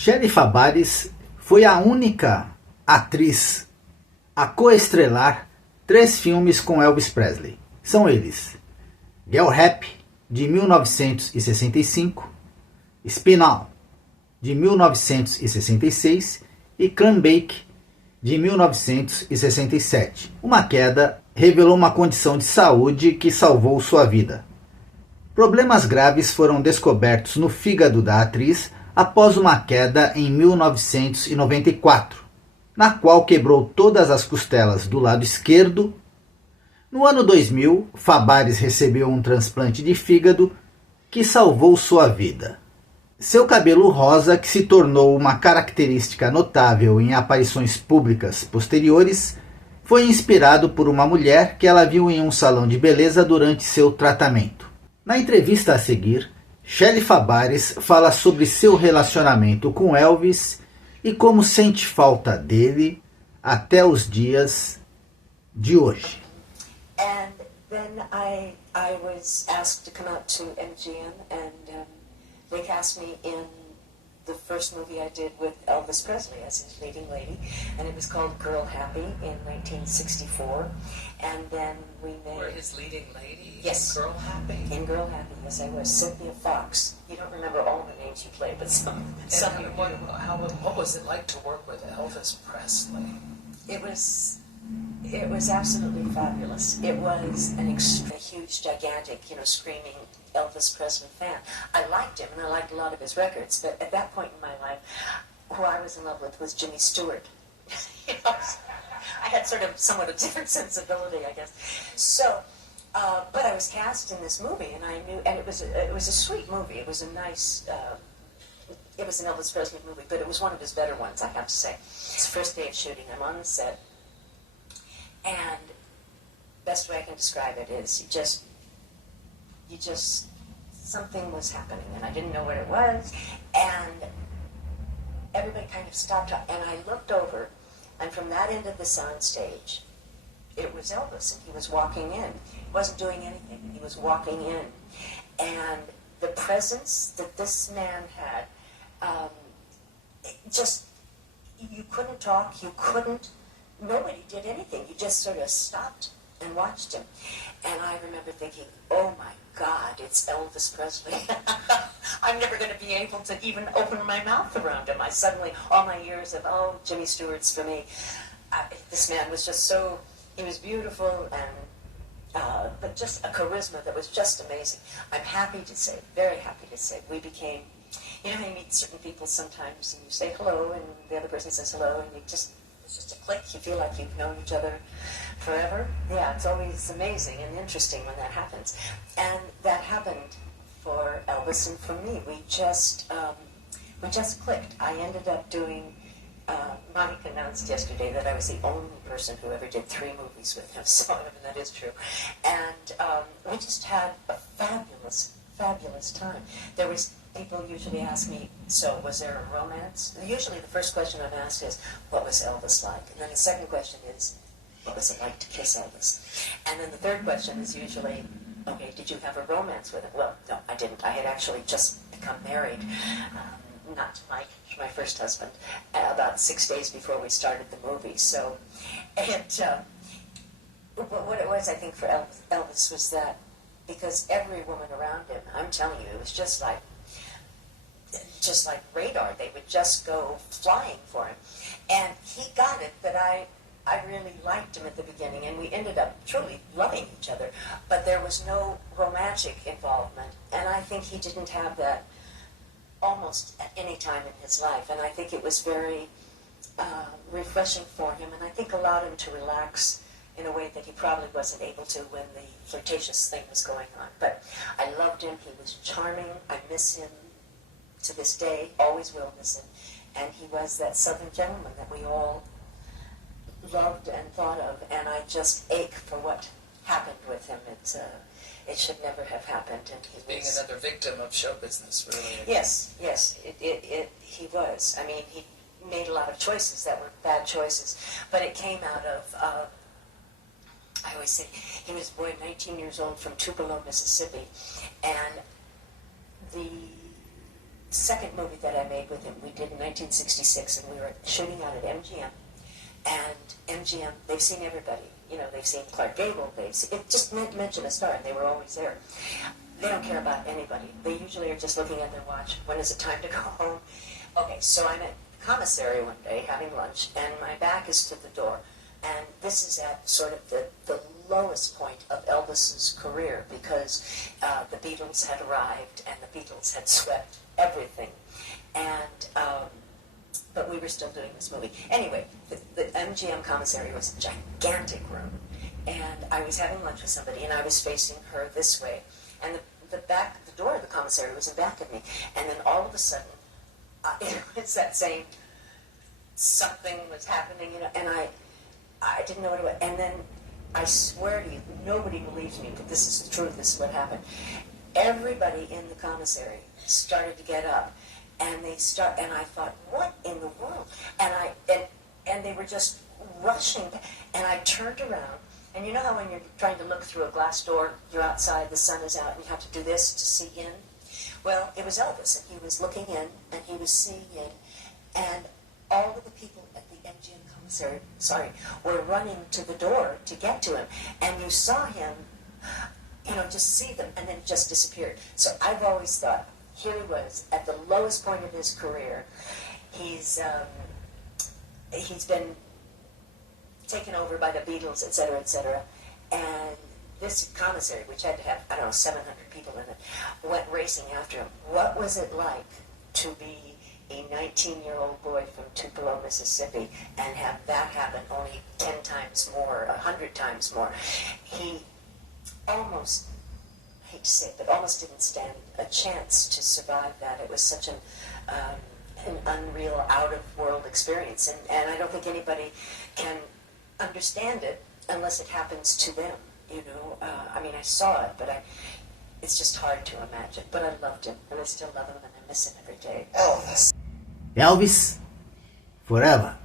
Shelley Fabares foi a única atriz a co-estrelar 3 filmes com Elvis Presley. São eles: Girl Rap, de 1965, Spin On, de 1966 e Clam Bake, de 1967. Uma queda revelou uma condição de saúde que salvou sua vida. Problemas graves foram descobertos no fígado da atriz após uma queda em 1994, na qual quebrou todas as costelas do lado esquerdo. No ano 2000, Fabares recebeu um transplante de fígado que salvou sua vida. Seu cabelo rosa, que se tornou uma característica notável em aparições públicas posteriores, foi inspirado por uma mulher que ela viu em um salão de beleza durante seu tratamento. Na entrevista a seguir, Shelley Fabares fala sobre seu relacionamento com Elvis e como sente falta dele até os dias de hoje. And then I was asked to come out to MGM and they cast me in the first movie I did with Elvis Presley as his leading lady, and it was called Girl Happy in 1964. And then we made... You were his leading lady? Yes. In Girl Happy? In Girl Happy, yes, I was. Cynthia Fox. You don't remember all the names you played, but some you do. What was it like to work with Elvis Presley? It was absolutely fabulous. It was a huge, gigantic, screaming Elvis Presley fan. I liked him, and I liked a lot of his records, but at that point in my life, who I was in love with was Jimmy Stewart. I had sort of somewhat a different sensibility, I guess. So, but I was cast in this movie, and I knew, and it was a sweet movie. It was a nice, it was an Elvis Presley movie, but it was one of his better ones, I have to say. It's the first day of shooting. I'm on the set, and best way I can describe it is you just something was happening, and I didn't know what it was, and everybody kind of stopped, and I looked over, and from that end of the sound stage, it was Elvis, and he was walking in. He wasn't doing anything, he was walking in. And the presence that this man had, you couldn't talk, nobody did anything. You just sort of stopped and watched him. And I remember thinking, oh my God, it's Elvis Presley. I'm never going to be able to even open my mouth around him. I suddenly, all my years of, Jimmy Stewart's for me, this man was just so, he was beautiful and, but just a charisma that was just amazing. I'm happy to say, very happy to say, we became, you know, you meet certain people sometimes and you say hello and the other person says hello and it's just a click. You feel like you've known each other forever. Yeah, it's always amazing and interesting when that happens. And that happened for Elvis and for me. We just clicked. I ended up doing, Monica announced yesterday that I was the only person who ever did 3 movies with him, so I mean, that is true. And we just had a fabulous, fabulous time. There was, people usually ask me, so was there a romance? Usually the first question I'm asked is, what was Elvis like? And then the second question is, what was it like to kiss Elvis? And then the third question is usually, okay, did you have a romance with him? Well, no, I didn't. I had actually just become married, not to my first husband, about 6 days before we started the movie. So, what it was, I think, for Elvis was that, because every woman around him, I'm telling you, it was just like radar. They would just go flying for him. And he got it that I really liked him at the beginning, and we ended up truly loving each other, but there was no romantic involvement, and I think he didn't have that almost at any time in his life, and I think it was very refreshing for him, and I think allowed him to relax in a way that he probably wasn't able to when the flirtatious thing was going on. But I loved him. He was charming. I miss him to this day, always will miss him, and he was that Southern gentleman that we all loved and thought of, and I just ache for what happened with him. It should never have happened, and he being was another victim of show business, really. Yes, he was. I mean, he made a lot of choices that were bad choices, but it came out of, I always say, he was born 19 years old from Tupelo, Mississippi, and second movie that I made with him, we did in 1966, and we were shooting out at MGM. And MGM, they've seen everybody. You know, they've seen Clark Gable. It just meant mention a star, and they were always there. They don't care about anybody. They usually are just looking at their watch. When is it time to go home? Okay, so I'm at the commissary one day having lunch, and my back is to the door. And this is at sort of the lowest point of Elvis's career, because the Beatles had arrived and the Beatles had swept everything. And but we were still doing this movie. Anyway, the MGM commissary was a gigantic room, and I was having lunch with somebody, and I was facing her this way, and the door of the commissary was in back of me, and then all of a sudden, it was that same something was happening, you know, and I didn't know what it was, and then I swear to you, nobody believes me, but this is the truth. This is what happened. Everybody in the commissary started to get up. And and I thought, what in the world? And they were just rushing. And I turned around, and you know how when you're trying to look through a glass door, you're outside, the sun is out, and you have to do this to see in? Well, it was Elvis, and he was looking in, and he was seeing in, and all of the people at the MGM commissary, were running to the door to get to him. And you saw him, you know, just see them, and then it just disappeared. So I've always thought, here he was at the lowest point of his career. He's been taken over by the Beatles, etc., and this commissary, which had to have, I don't know, 700 people in it, went racing after him. What was it like to be a 19-year-old boy from Tupelo, Mississippi, and have that happen only 10 times more, 100 times more? He almost, I hate to say it, but almost didn't stand a chance to survive that. It was such an unreal, out-of-world experience, and I don't think anybody can understand it unless it happens to them, you know. I mean, I saw it, but it's just hard to imagine. But I loved him, and I still love him, and I miss him every day. Elvis, forever.